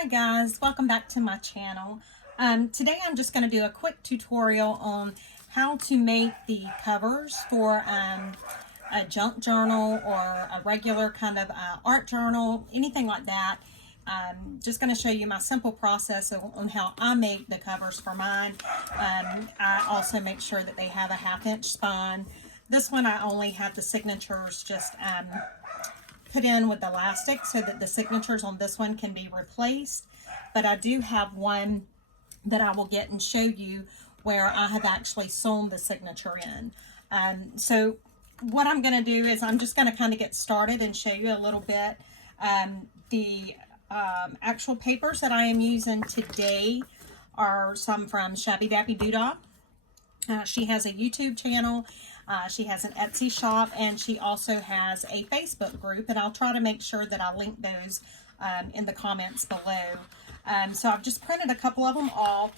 Hi guys, welcome back to my channel. Today I'm just going to do a quick tutorial on how to make the covers for a junk journal or a regular kind of art journal, anything like that. Just going to show you my simple process on how I make the covers for mine. I also make sure that they have a 1/2 inch spine. This one I only have the signatures just put in with elastic so that the signatures on this one can be replaced, but I do have one that I will get and show you where I have actually sewn the signature in. So what I'm going to do is I'm just going to kind of get started and show you a little bit. The actual papers that I am using today are some from Shabby Dappy Doodah. She has a YouTube channel, she has an Etsy shop, and she also has a Facebook group, and I'll try to make sure that I link those in the comments below. So I've just printed a couple of them off.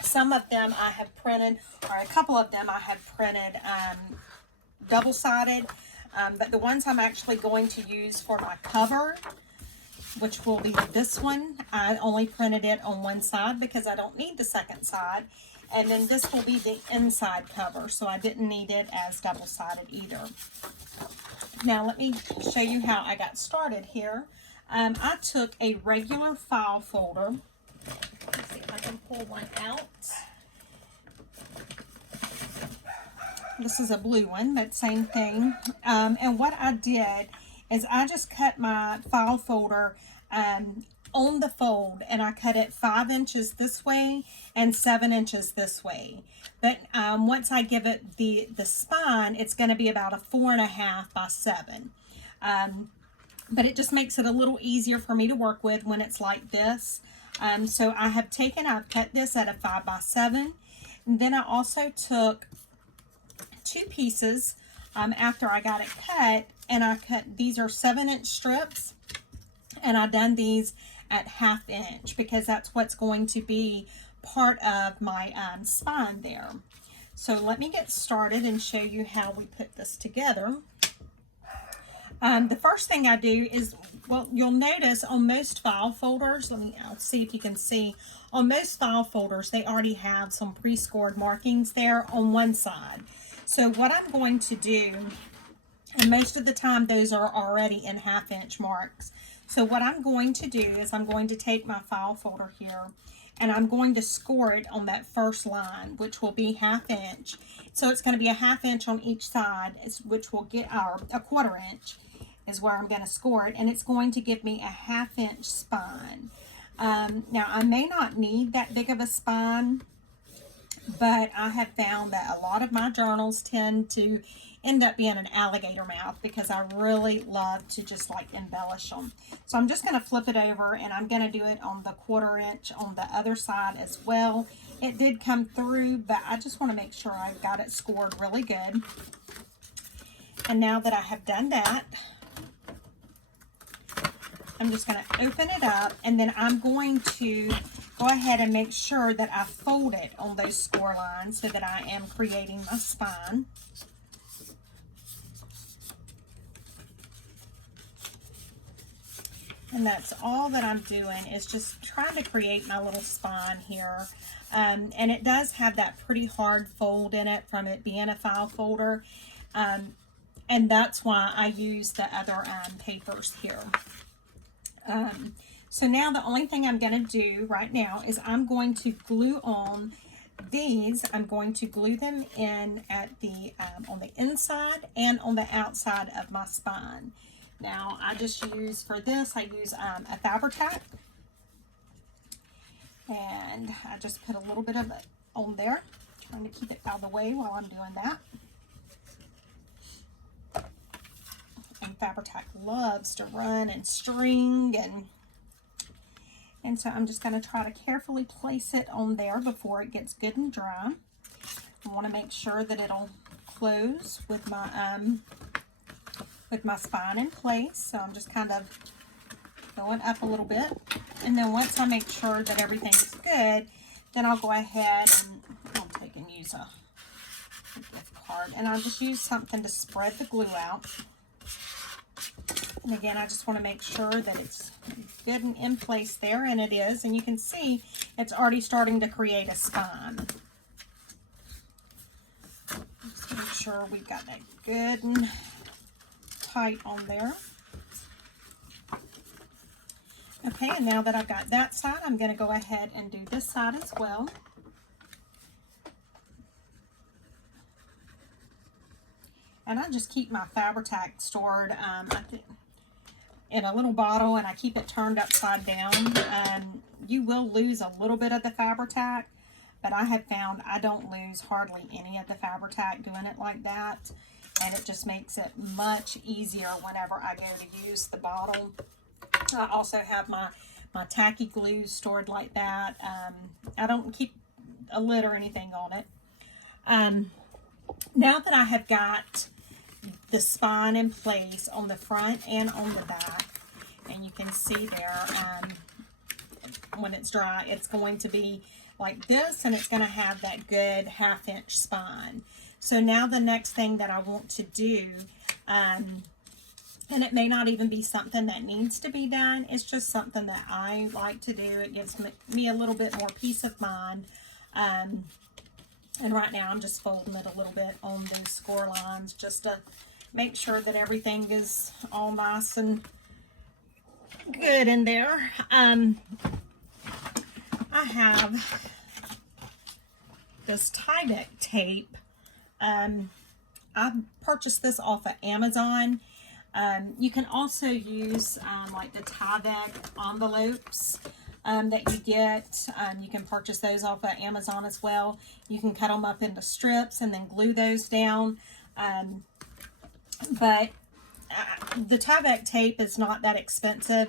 Some of them I have printed, or a couple of them I have printed double-sided, but the ones I'm actually going to use for my cover, which will be this one, I only printed it on one side because I don't need the second side. And then this will be the inside cover, so I didn't need it as double-sided either. Now let me show you how I got started here. I took a regular file folder. Let's see if I can pull one out. This is a blue one, but same thing. And what I did is I just cut my file folder on the fold, and I cut it 5 inches this way and 7 inches this way. But once I give it the spine, it's going to be about a 4.5 by 7. But it just makes it a little easier for me to work with when it's like this. So I've cut this at a 5 by 7. And then I also took 2 pieces after I got it cut, and I cut, these are 7-inch strips, and I done these at 1/2 inch because that's what's going to be part of my spine there. So let me get started and show you how we put this together. The first thing I do is, well, you'll notice on most file folders, I'll see if you can see, on most file folders they already have some pre-scored markings there on one side. So what I'm going to do, and most of the time those are already in 1/2 inch marks. So what I'm going to do is I'm going to take my file folder here and I'm going to score it on that first line, which will be 1/2 inch. So it's going to be a 1/2 inch on each side, which will get a 1/4 inch is where I'm going to score it, and it's going to give me a 1/2 inch spine. Now I may not need that big of a spine, but I have found that a lot of my journals tend to end up being an alligator mouth because I really love to just like embellish them. So I'm just going to flip it over, and I'm going to do it on the 1/4 inch on the other side as well. It did come through, but I just want to make sure I got it scored really good. And now that I have done that, I'm just going to open it up, and then I'm going to go ahead and make sure that I fold it on those score lines so that I am creating my spine. And that's all that I'm doing, is just trying to create my little spine here. And it does have that pretty hard fold in it from it being a file folder. And that's why I use the other papers here. So now the only thing I'm going to do right now is I'm going to glue on these. I'm going to glue them in at the on the inside and on the outside of my spine. Now I just use, for this, I use a Fabri-Tac, and I just put a little bit of it on there, trying to keep it out of the way while I'm doing that. And Fabri-Tac loves to run and string, and so I'm just going to try to carefully place it on there before it gets good and dry. I want to make sure that it'll close with my spine in place. So I'm just kind of going up a little bit, and then once I make sure that everything's good, then I'll go ahead and I'll take and use a gift card, and I'll just use something to spread the glue out. And again, I just want to make sure that it's good and in place there, and it is, and you can see it's already starting to create a spine. Just make sure we've got that good and tight on there. Okay, and now that I've got that side, I'm going to go ahead and do this side as well. And I just keep my Fabri-Tac stored in a little bottle, and I keep it turned upside down. You will lose a little bit of the Fabri-Tac, but I have found I don't lose hardly any of the Fabri-Tac doing it like that. And it just makes it much easier whenever I go to use the bottle. I also have my tacky glue stored like that. I don't keep a lid or anything on it. Now that I have got the spine in place on the front and on the back, and you can see there, when it's dry, it's going to be like this, and it's going to have that good 1/2 inch spine. So now the next thing that I want to do, and it may not even be something that needs to be done, it's just something that I like to do. It gives me a little bit more peace of mind. And right now I'm just folding it a little bit on those score lines just to make sure that everything is all nice and good in there. I have this Tyvek tape. I purchased this off of Amazon. You can also use like the Tyvek envelopes that you get. You can purchase those off of Amazon as well. You can cut them up into strips and then glue those down. But the Tyvek tape is not that expensive,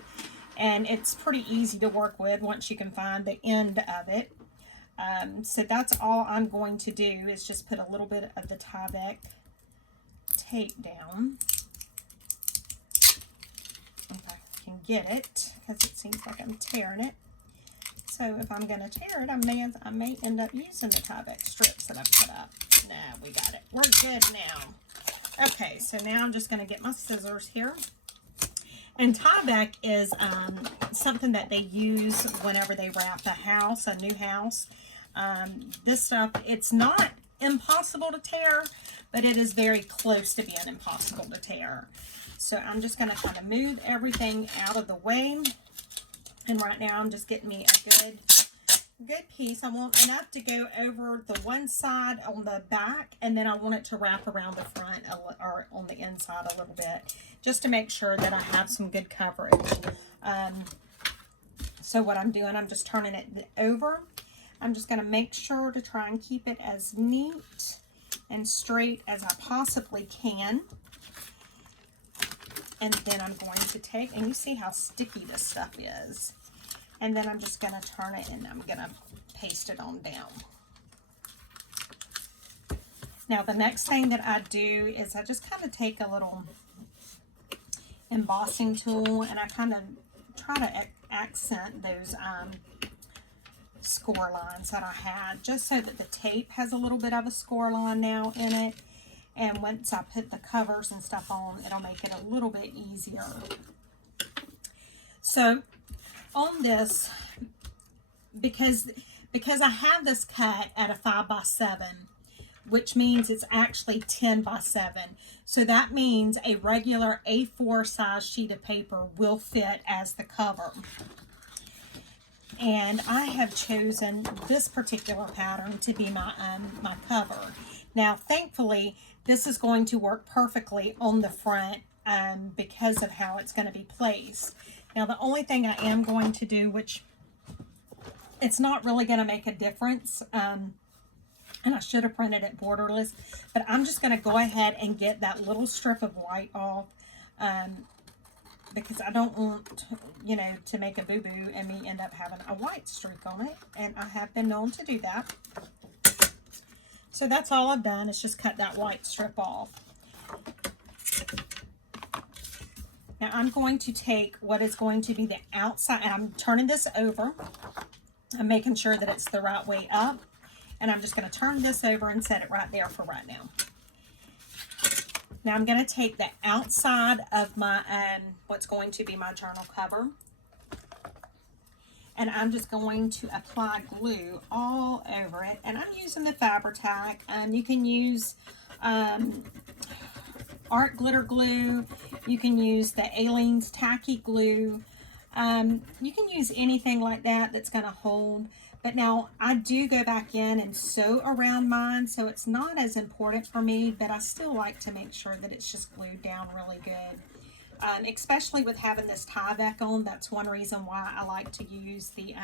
and it's pretty easy to work with once you can find the end of it. So that's all I'm going to do is just put a little bit of the Tyvek tape down. If I can get it, because it seems like I'm tearing it. So if I'm going to tear it, I may end up using the Tyvek strips that I've put up. Nah, we got it. We're good now. Okay, so now I'm just going to get my scissors here. And Tyvek is something that they use whenever they wrap a house, a new house. This stuff, it's not impossible to tear, but it is very close to being impossible to tear. So I'm just going to kind of move everything out of the way. And right now I'm just getting me a good piece. I want enough to go over the one side on the back, and then I want it to wrap around the front or on the inside a little bit, just to make sure that I have some good coverage. So what I'm doing, I'm just turning it over. I'm just going to make sure to try and keep it as neat and straight as I possibly can. And then I'm going to take, and you see how sticky this stuff is. And then I'm just going to turn it and I'm going to paste it on down. Now the next thing that I do is I just kind of take a little embossing tool and I kind of try to accent those score lines that I had, just so that the tape has a little bit of a score line now in it. And once I put the covers and stuff on, it'll make it a little bit easier. So on this, because I have this cut at a 5x7, which means it's actually 10x7. So that means a regular A4 size sheet of paper will fit as the cover. And I have chosen this particular pattern to be my cover. Now, thankfully, this is going to work perfectly on the front because of how it's going to be placed. Now, the only thing I am going to do, which it's not really going to make a difference, and I should have printed it borderless, but I'm just going to go ahead and get that little strip of white off because I don't want, you know, to make a boo-boo and me end up having a white streak on it, and I have been known to do that. So that's all I've done, is just cut that white strip off. Now I'm going to take what is going to be the outside, and I'm turning this over. I'm making sure that it's the right way up. And I'm just going to turn this over and set it right there for right now. Now I'm going to take the outside of my, what's going to be my journal cover. and I'm just going to apply glue all over it. And I'm using the Fabri-Tac. You can use art glitter glue. You can use the Aleene's tacky glue. You can use anything like that that's going to hold. But now I do go back in and sew around mine, so it's not as important for me, but I still like to make sure that it's just glued down really good. Especially with having this Tyvek on, that's one reason why I like to use the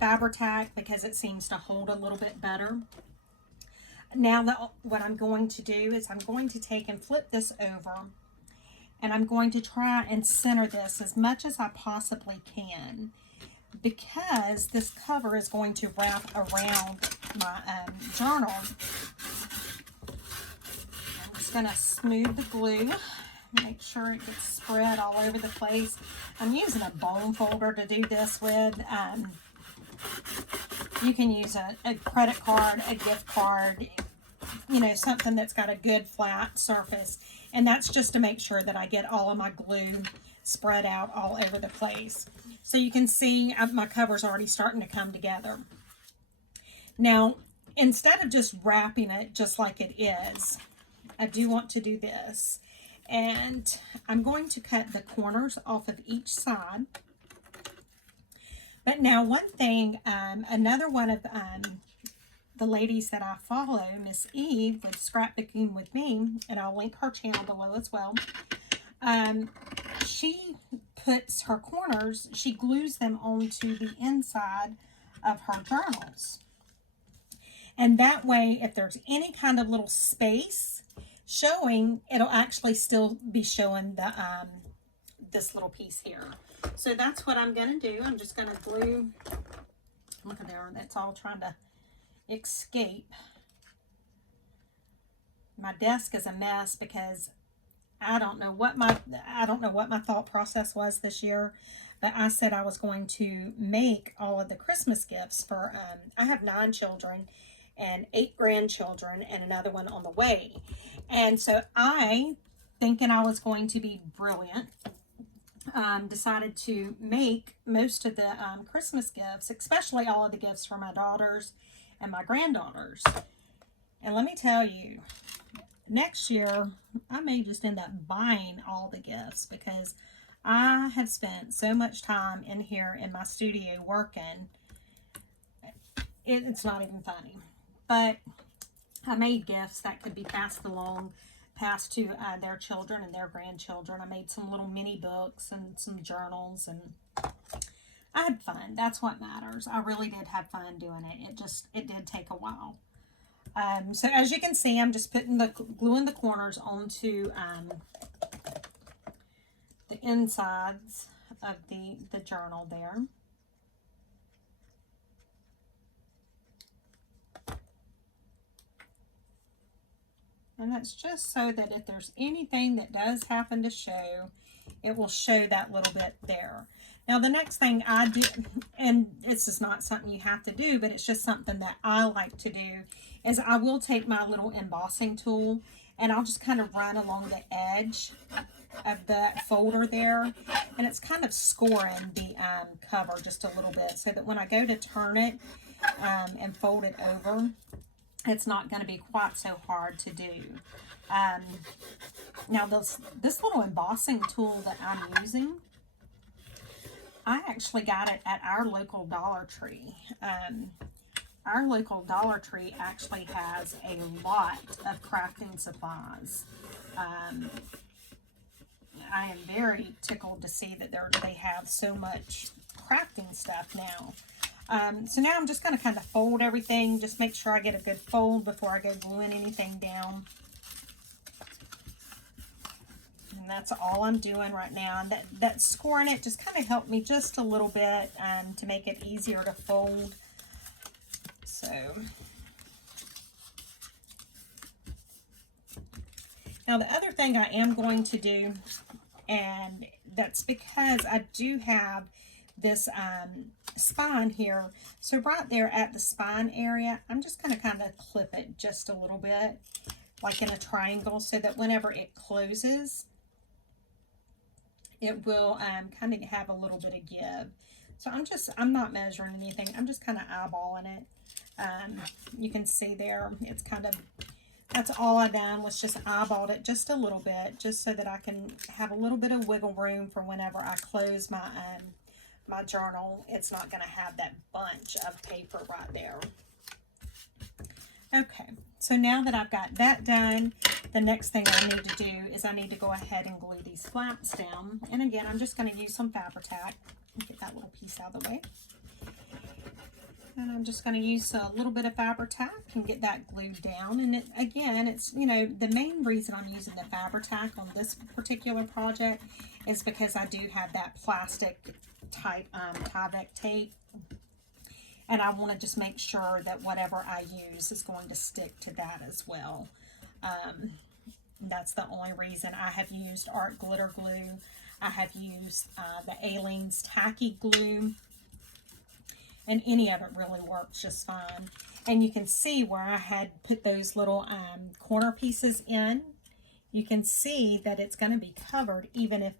Fabri-Tac, because it seems to hold a little bit better. Now what I'm going to do is I'm going to take and flip this over, and I'm going to try and center this as much as I possibly can, because this cover is going to wrap around my journal. I'm just going to smooth the glue, make sure it gets spread all over the place. I'm using a bone folder to do this with. You can use a credit card, a gift card, you know, something that's got a good flat surface. And that's just to make sure that I get all of my glue spread out all over the place. So you can see my cover's already starting to come together. Now, instead of just wrapping it just like it is, I do want to do this. And I'm going to cut the corners off of each side. But now one thing, another one of the ladies that I follow, Miss Eve with Scrapbooking with Me, and I'll link her channel below as well. She puts her corners, she glues them onto the inside of her journals. And that way, if there's any kind of little space showing, it'll actually still be showing the this little piece here. So that's what I'm going to do. I'm just going to glue. Look at there, that's all trying to escape. My desk is a mess because I don't know what my thought process was this year, but I said I was going to make all of the Christmas gifts for I have 9 children and 8 grandchildren and another one on the way. And so I, thinking I was going to be brilliant, decided to make most of the Christmas gifts, especially all of the gifts for my daughters and my granddaughters. And let me tell you, next year I may just end up buying all the gifts, because I have spent so much time in here in my studio working. It's not even funny. But I made gifts that could be passed to their children and their grandchildren. I made some little mini books and some journals, and I had fun. That's what matters. I really did have fun doing it. It did take a while. So as you can see, I'm just gluing the corners onto the insides of the journal there. And that's just so that if there's anything that does happen to show, it will show that little bit there. Now the next thing I do, and it's just not something you have to do, but it's just something that I like to do, is I will take my little embossing tool and I'll just kind of run along the edge of the folder there, and it's kind of scoring the cover just a little bit, so that when I go to turn it and fold it over, it's not going to be quite so hard to do. Now this little embossing tool that I'm using, I actually got it at our local Dollar Tree. Our local Dollar Tree actually has a lot of crafting supplies. I am very tickled to see that they have so much crafting stuff now. So now I'm just going to kind of fold everything, just make sure I get a good fold before I go gluing anything down. And that's all I'm doing right now. And that scoring it just kind of helped me just a little bit to make it easier to fold. So now the other thing I am going to do, and that's because I do have this spine here. So right there at the spine area, I'm just going to kind of clip it just a little bit, like in a triangle, so that whenever it closes, it will kind of have a little bit of give. So I'm not measuring anything. I'm just kind of eyeballing it. You can see there, it's kind of, that's all I done was just eyeballed it just a little bit, just so that I can have a little bit of wiggle room for whenever I close my my journal. It's not going to have that bunch of paper right there. Okay, so now that I've got that done, the next thing I need to do is I need to go ahead and glue these flaps down. And again, I'm just going to use some Fabri-Tac. Get that little piece out of the way. And I'm just going to use a little bit of Fabri-Tac and get that glued down. And again, it's, you know, the main reason I'm using the Fabri-Tac on this particular project is because I do have that plastic type Tyvek tape. And I want to just make sure that whatever I use is going to stick to that as well. That's the only reason. I have used Art Glitter Glue. I have used the Aleene's Tacky Glue. And any of it really works just fine. And you can see where I had put those little corner pieces in. You can see that it's going to be covered, even if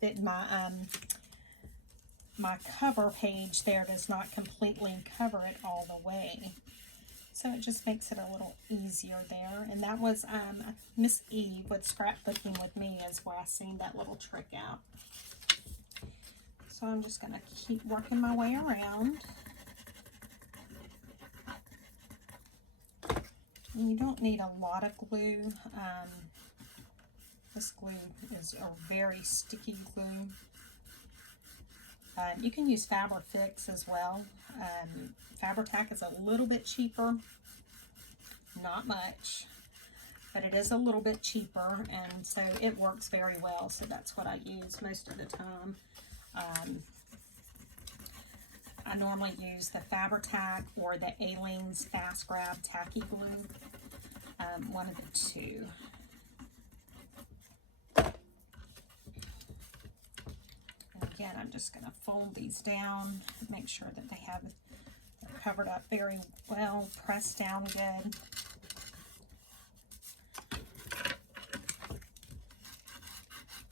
my cover page there does not completely cover it all the way. So it just makes it a little easier there. And that was Miss Eve with Scrapbooking with Me is where I seen that little trick out. So I'm just going to keep working my way around. You don't need a lot of glue. This glue is a very sticky glue. You can use Fabri-Fix as well. Fabri-Tac is a little bit cheaper. Not much, but it is a little bit cheaper, and so it works very well. So that's what I use most of the time. I normally use the Fabri-Tac or the Aleene's Fast Grab Tacky Glue. One of the two. And again, I'm just going to fold these down, make sure that they're covered up very well, pressed down good.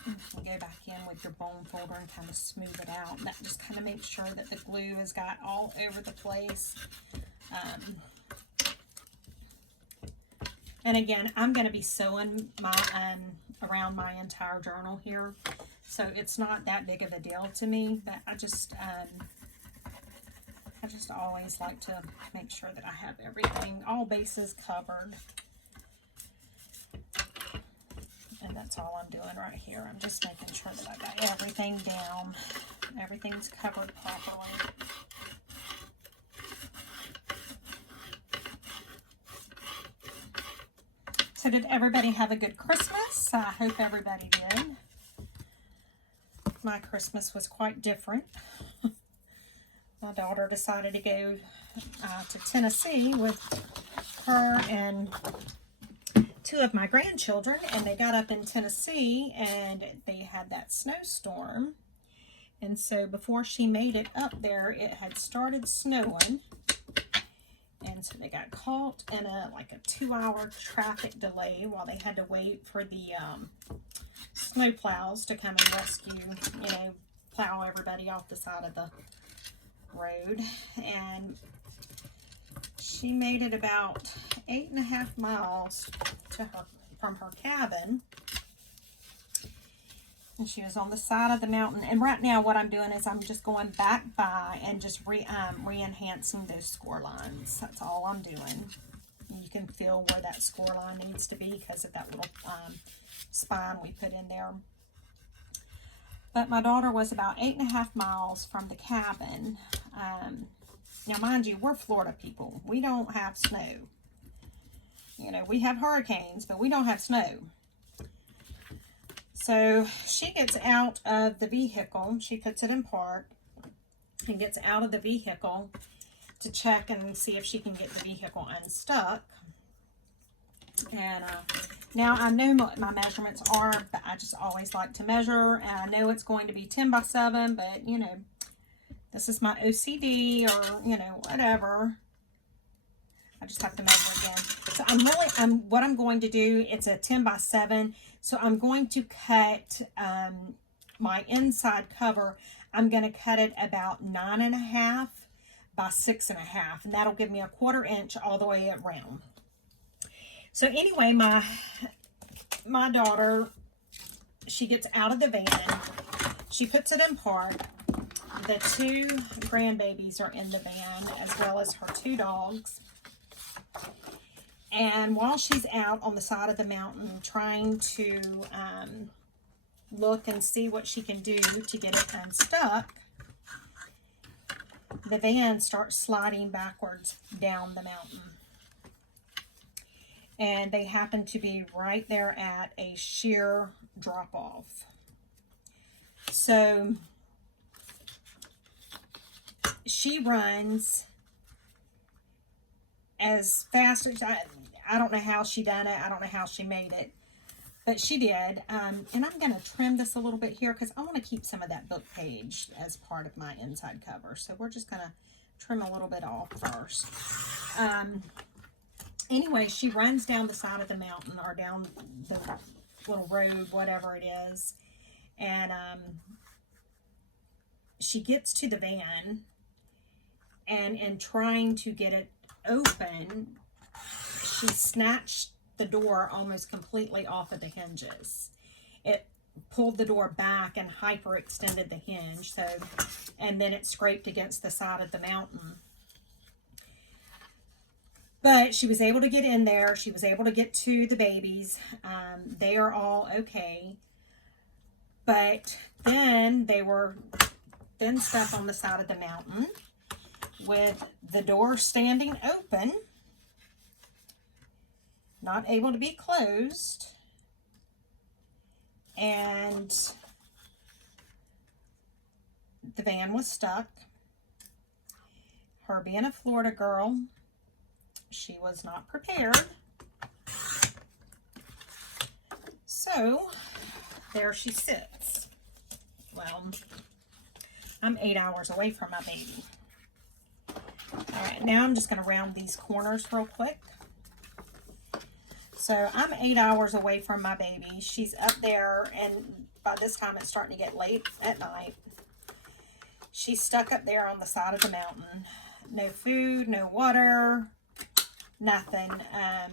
You can go back in with your bone folder and kind of smooth it out. And that just kind of makes sure that the glue has got all over the place. And again, I'm going to be sewing my around my entire journal here, so it's not that big of a deal to me. But I just always like to make sure that I have everything, all bases covered. And that's all I'm doing right here. I'm just making sure that I got everything down. Everything's covered properly. So did everybody have a good Christmas? I hope everybody did. My Christmas was quite different. My daughter decided to go to Tennessee with her and two of my grandchildren, and they got up in Tennessee and they had that snowstorm. And so before she made it up there, it had started snowing. And so they got caught in like a 2-hour traffic delay while they had to wait for the snow plows to come and rescue, you know, plow everybody off the side of the road. And she made it about 8.5 miles from her cabin. And she was on the side of the mountain. And right now what I'm doing is I'm just going back by and just re-enhancing those score lines. That's all I'm doing. And you can feel where that score line needs to be because of that little spine we put in there. But my daughter was about 8.5 miles from the cabin. Now mind you, we're Florida people. We don't have snow. You know, we have hurricanes, but we don't have snow. So she gets out of the vehicle, she puts it in park, and gets out of the vehicle to check and see if she can get the vehicle unstuck. And now I know what my measurements are, but I just always like to measure. And I know it's going to be 10 by 7, but you know, this is my OCD or, you know, whatever. I just have to measure again. So what I'm going to do, it's a 10 by 7. So I'm going to cut my inside cover. I'm going to cut it about 9.5 by 6.5, and that'll give me a 1/4 inch all the way around. So anyway, my daughter, she gets out of the van, she puts it in park. The 2 grandbabies are in the van, as well as her 2 dogs. And while she's out on the side of the mountain trying to look and see what she can do to get it unstuck, the van starts sliding backwards down the mountain. And they happen to be right there at a sheer drop-off. So she runs as fast as I don't know how she done it. I don't know how she made it, but she did. And I'm going to trim this a little bit here because I want to keep some of that book page as part of my inside cover. So we're just going to trim a little bit off first. Anyway, she runs down the side of the mountain, or down the little road, whatever it is. And she gets to the van, and in trying to get it open, she snatched the door almost completely off of the hinges. It pulled the door back and hyperextended the hinge, and then it scraped against the side of the mountain. But she was able to get in there. She was able to get to the babies. They are all okay. But then they were then stuck on the side of the mountain with the door standing open, not able to be closed. And the van was stuck. Her being a Florida girl, she was not prepared. So there she sits. Well, I'm 8 hours away from my baby. All right, now I'm just going to round these corners real quick. So I'm 8 hours away from my baby. She's up there, and by this time it's starting to get late at night. She's stuck up there on the side of the mountain. No food, no water, nothing. I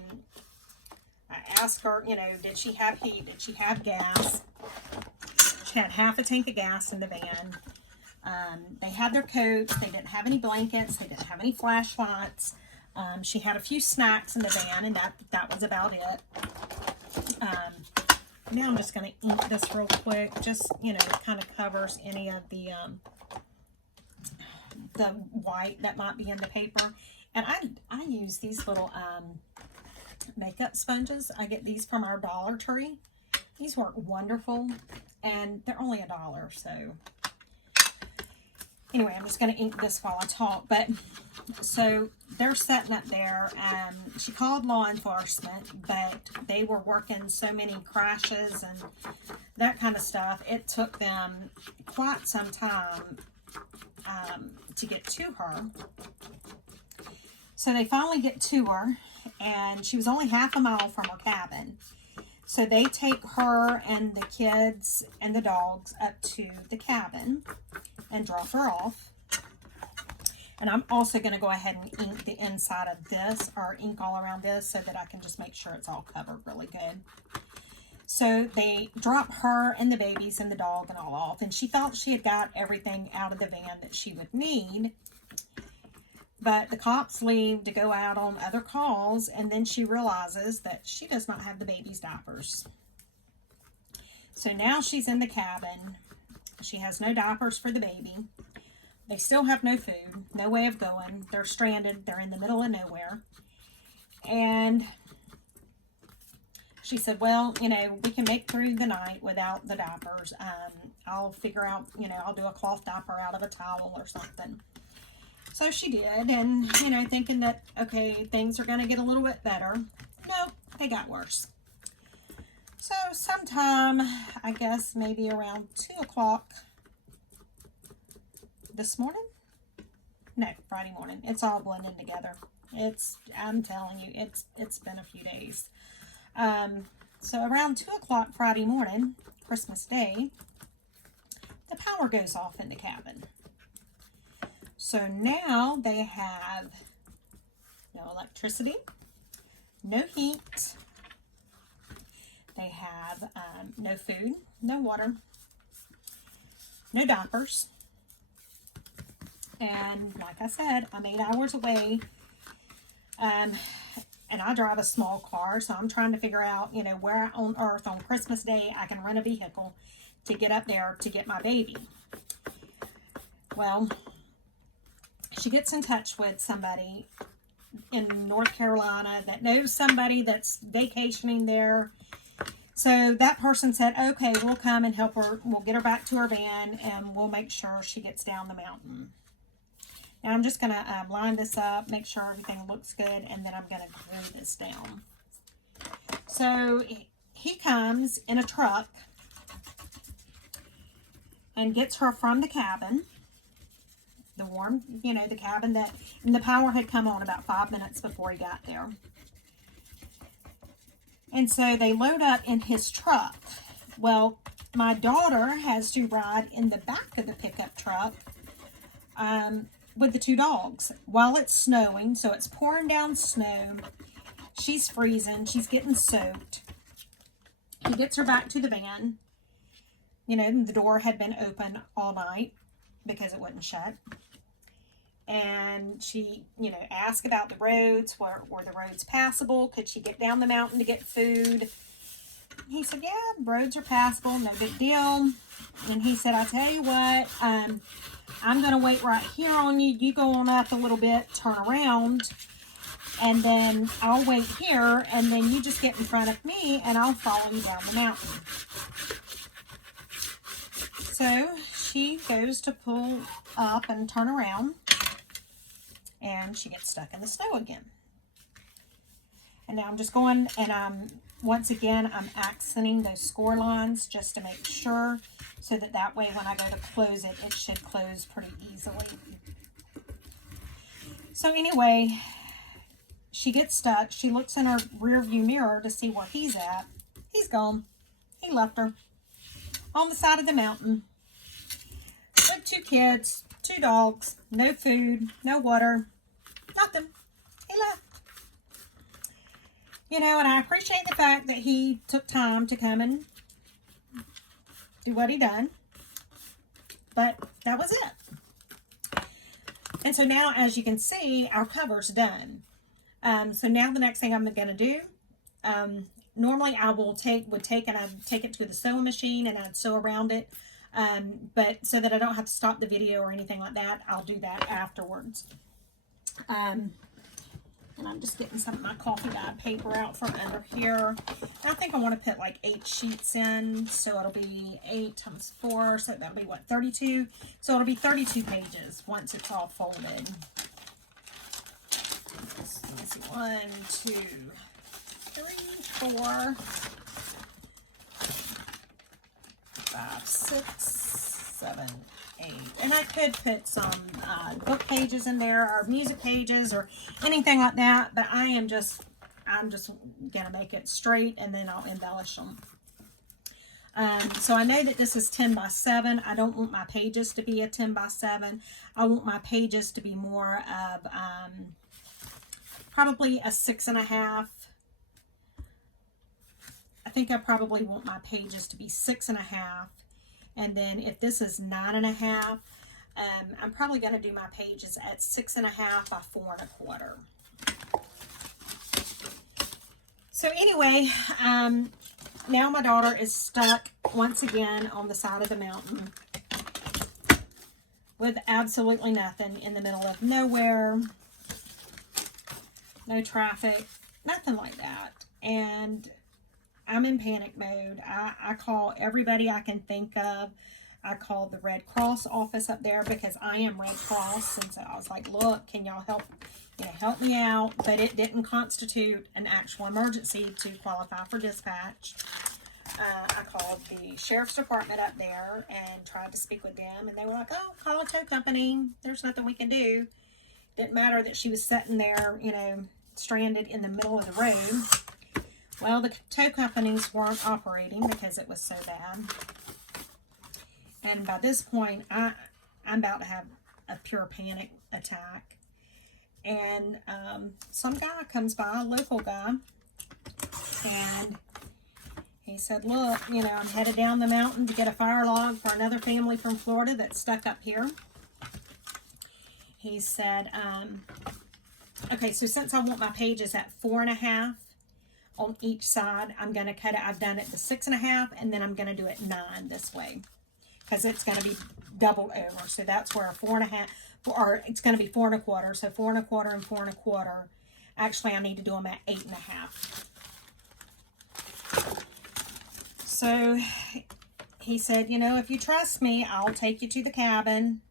asked her, did she have heat? Did she have gas? She had half a tank of gas in the van. They had their coats. They didn't have any blankets. They didn't have any flashlights. She had a few snacks in the van, and that was about it. Now I'm just going to ink this real quick. Just, it kind of covers any of the white that might be in the paper. And I use these little makeup sponges. I get these from our Dollar Tree. These work wonderful, and they're only $1, so anyway, I'm just going to ink this while I talk. But so they're setting up there. She called law enforcement, but they were working so many crashes and that kind of stuff. It took them quite some time to get to her. So they finally get to her, and she was only half a mile from her cabin. So they take her and the kids and the dogs up to the cabin and drop her off. And I'm also going to go ahead and ink the inside of this, or ink all around this, so that I can just make sure it's all covered really good. So they drop her and the babies and the dog and all off, and she thought she had got everything out of the van that she would need. But the cops leave to go out on other calls, and then she realizes that she does not have the baby's diapers. So now she's in the cabin. She has no diapers for the baby. They still have no food, no way of going. They're stranded. They're in the middle of nowhere. And she said, well, we can make through the night without the diapers. I'll figure out, I'll do a cloth diaper out of a towel or something. So she did, and, thinking that, okay, things are going to get a little bit better. Nope, they got worse. So sometime, I guess maybe around 2 o'clock this morning? No, Friday morning. It's all blending together. I'm telling you, it's been a few days. So around 2 o'clock Friday morning, Christmas Day, the power goes off in the cabin. So now they have no electricity, no heat. They have no food, no water, no diapers. And like I said, I'm 8 hours away. And I drive a small car, so I'm trying to figure out, you know, where on earth on Christmas Day I can rent a vehicle to get up there to get my baby. Well, she gets in touch with somebody in North Carolina that knows somebody that's vacationing there. So that person said, okay, we'll come and help her. We'll get her back to her van and we'll make sure she gets down the mountain. Now I'm just going to line this up, make sure everything looks good, and then I'm going to glue this down. So he comes in a truck and gets her from the cabin, the warm, you know, the cabin that, and the power had come on about 5 minutes before he got there. And so they load up in his truck. Well, my daughter has to ride in the back of the pickup truck with the 2 dogs while it's snowing. So it's pouring down snow. She's freezing. She's getting soaked. He gets her back to the van. You know, the door had been open all night because it wouldn't shut. And she, you know, asked about the roads. Were the roads passable? Could she get down the mountain to get food? He said, yeah, the roads are passable. No big deal. And he said, I tell you what, I'm going to wait right here on you. You go on up a little bit, turn around, and then I'll wait here, and then you just get in front of me, and I'll follow you down the mountain. So she goes to pull up and turn around, and she gets stuck in the snow again. And now I'm just going, and once again, I'm accenting those score lines just to make sure, so that way when I go to close it, it should close pretty easily. So anyway, she gets stuck. She looks in her rear view mirror to see where he's at. He's gone. He left her on the side of the mountain with 2 kids, 2 dogs, no food, no water, nothing. He left. You know, and I appreciate the fact that he took time to come and do what he done. But that was it. And so now, as you can see, our cover's done. So now the next thing I'm going to do, normally I would take and I'd take it to the sewing machine and I'd sew around it. But so that I don't have to stop the video or anything like that, I'll do that afterwards. And I'm just getting some of my coffee dyed paper out from under here. I think I want to put like 8 sheets in, so it'll be 8 times 4, so that'll be what, 32? So it'll be 32 pages once it's all folded. Let me see, 1, 2, 3, 4, 5, 6, 7, 8. And I could put some book pages in there, or music pages, or anything like that, but I'm just gonna make it straight, and then I'll embellish them. So I know that this is 10 by 7. I don't want my pages to be a 10 by 7. I want my pages to be more of probably a 6.5. I think I probably want my pages to be 6.5. And then if this is 9.5, I'm probably going to do my pages at 6.5 by 4.25. So anyway, now my daughter is stuck once again on the side of the mountain with absolutely nothing, in the middle of nowhere, no traffic, nothing like that. And I'm in panic mode. I call everybody I can think of. I called the Red Cross office up there because I am Red Cross, and so I was like, look, can y'all help me out? But it didn't constitute an actual emergency to qualify for dispatch. I called the sheriff's department up there and tried to speak with them, and they were like, oh, call a tow company. There's nothing we can do. Didn't matter that she was sitting there, you know, stranded in the middle of the road. Well, the tow companies weren't operating because it was so bad. And by this point, I'm about to have a pure panic attack. And some guy comes by, a local guy, and he said, look, you know, I'm headed down the mountain to get a fire log for another family from Florida that's stuck up here. He said, okay, so since I want my pages at 4.5 on each side, I'm going to cut it. I've done it to 6.5, and then I'm going to do it 9 this way, because it's going to be doubled over. So that's where a 4.5, or it's going to be 4.25. So 4.25 and 4.25. Actually, I need to do them at 8.5. So he said, you know, if you trust me, I'll take you to the cabin,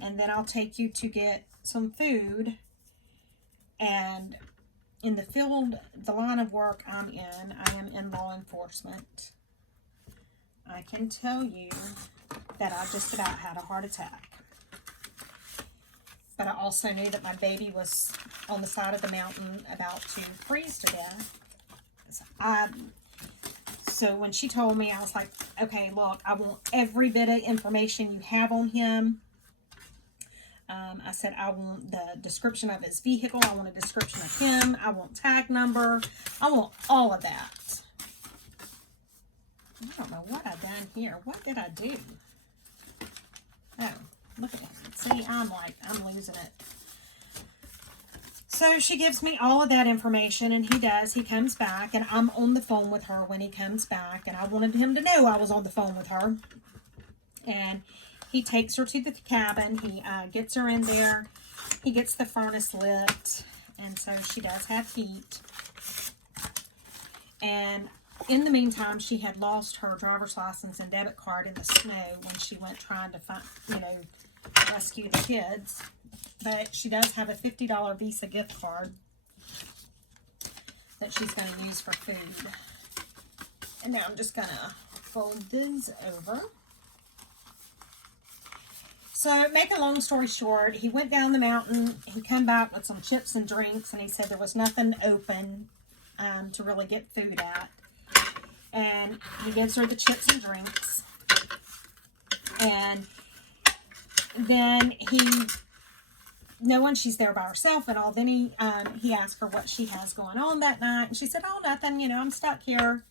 and then I'll take you to get some food. And in the field, the line of work I am in law enforcement. I can tell you that I just about had a heart attack. But I also knew that my baby was on the side of the mountain about to freeze to death. So when she told me, I was like, okay, look, I want every bit of information you have on him. I said, I want the description of his vehicle. I want a description of him. I want tag number. I want all of that. I don't know what I done here. What did I do? Oh, look at him. See, I'm losing it. So she gives me all of that information, and he does. He comes back, and I'm on the phone with her when he comes back, and I wanted him to know I was on the phone with her. And he takes her to the cabin. He gets her in there. He gets the furnace lit, and so she does have heat. And in the meantime, she had lost her driver's license and debit card in the snow when she went trying to find, you know, rescue the kids. But she does have a $50 Visa gift card that she's going to use for food. And now I'm just going to fold this over. So, make a long story short, he went down the mountain. He came back with some chips and drinks, and he said there was nothing open to really get food at. And he gives her the chips and drinks. And then knowing she's there by herself and all, then he asked her what she has going on that night. And she said, oh, nothing, you know, I'm stuck here.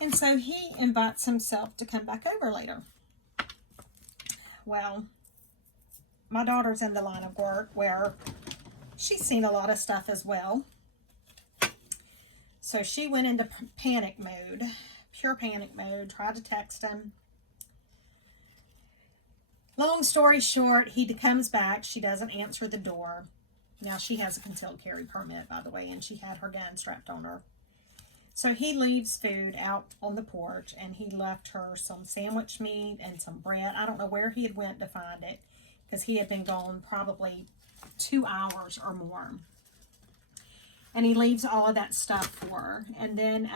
And so he invites himself to come back over later. Well, my daughter's in the line of work where she's seen a lot of stuff as well. So she went into panic mode, pure panic mode, tried to text him. Long story short, he comes back. She doesn't answer the door. Now, she has a concealed carry permit, by the way, and she had her gun strapped on her. So he leaves food out on the porch, and he left her some sandwich meat and some bread. I don't know where he had went to find it, because he had been gone probably 2 hours or more. And he leaves all of that stuff for her. And then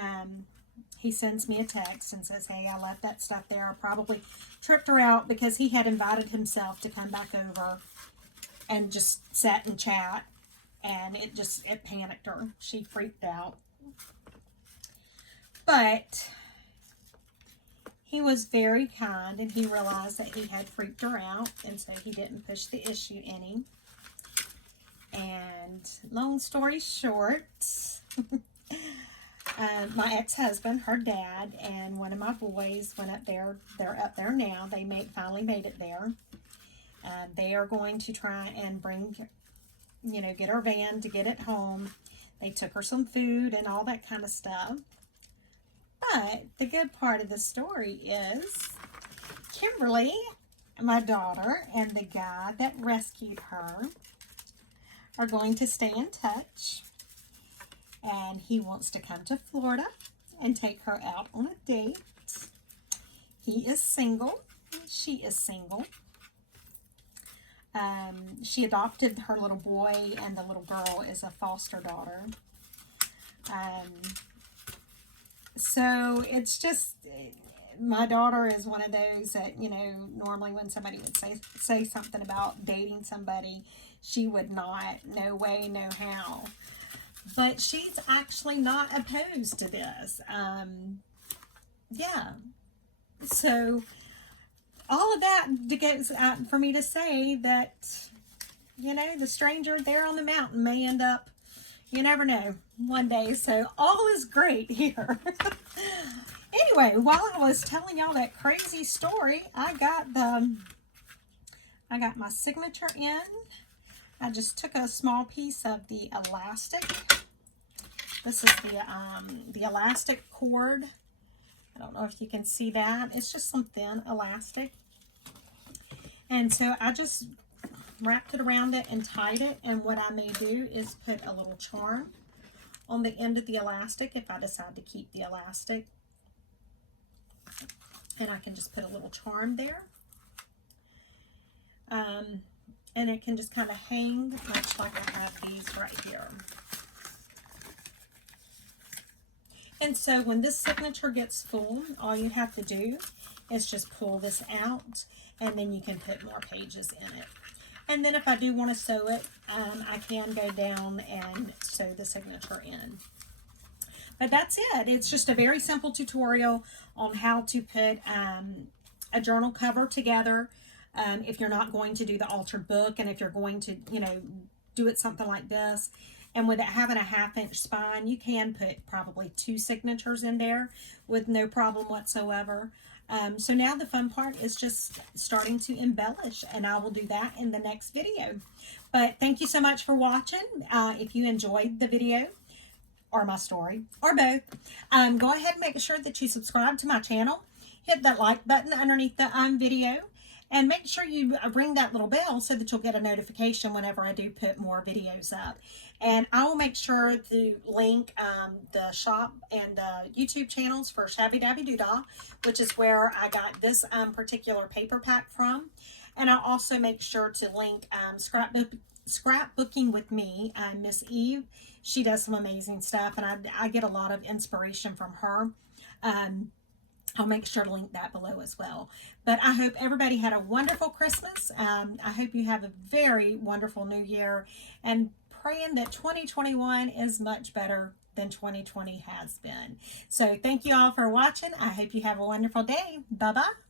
he sends me a text and says, hey, I left that stuff there. I probably tripped her out because he had invited himself to come back over and just sat and chat. And it panicked her. She freaked out. But he was very kind, and he realized that he had freaked her out, and so he didn't push the issue any. And long story short, my ex-husband, her dad, and one of my boys went up there. They're up there now. They finally made it there. They are going to try and get her van to get it home. They took her some food and all that kind of stuff. But the good part of the story is Kimberly, my daughter, and the guy that rescued her are going to stay in touch. And he wants to come to Florida and take her out on a date. He is single. She is single. She adopted her little boy, and the little girl is a foster daughter. So it's just, my daughter is one of those that, normally when somebody would say something about dating somebody, she would not, no way, no how. But she's actually not opposed to this. Yeah. So all of that goes out for me to say that, you know, the stranger there on the mountain may end up, you never know, one day. So all is great here. Anyway, while I was telling y'all that crazy story, I got my signature in. I just took a small piece of the elastic. This is the elastic cord. I don't know if you can see that. It's just some thin elastic. And so I just wrapped it around it and tied it. And what I may do is put a little charm on the end of the elastic if I decide to keep the elastic. And I can just put a little charm there. And it can just kind of hang much like I have these right here. And so when this signature gets full, all you have to do is just pull this out, and then you can put more pages in it. And then if I do want to sew it, I can go down and sew the signature in. But that's it. It's just a very simple tutorial on how to put a journal cover together. If you're not going to do the altered book, and if you're going to, you know, do it something like this. And with it having a 1/2-inch spine, you can put probably 2 signatures in there with no problem whatsoever. So now the fun part is just starting to embellish, and I will do that in the next video. But thank you so much for watching. If you enjoyed the video, or my story, or both, go ahead and make sure that you subscribe to my channel. Hit that like button underneath the video. And make sure you ring that little bell so that you'll get a notification whenever I do put more videos up. And I will make sure to link the shop and the YouTube channels for Shabby Dabby Doodah, which is where I got this particular paper pack from. And I'll also make sure to link Scrapbooking with Me, Miss Eve. She does some amazing stuff, and I get a lot of inspiration from her. I'll make sure to link that below as well. But I hope everybody had a wonderful Christmas. I hope you have a very wonderful New Year, and praying that 2021 is much better than 2020 has been. So thank you all for watching. I hope you have a wonderful day. Bye-bye.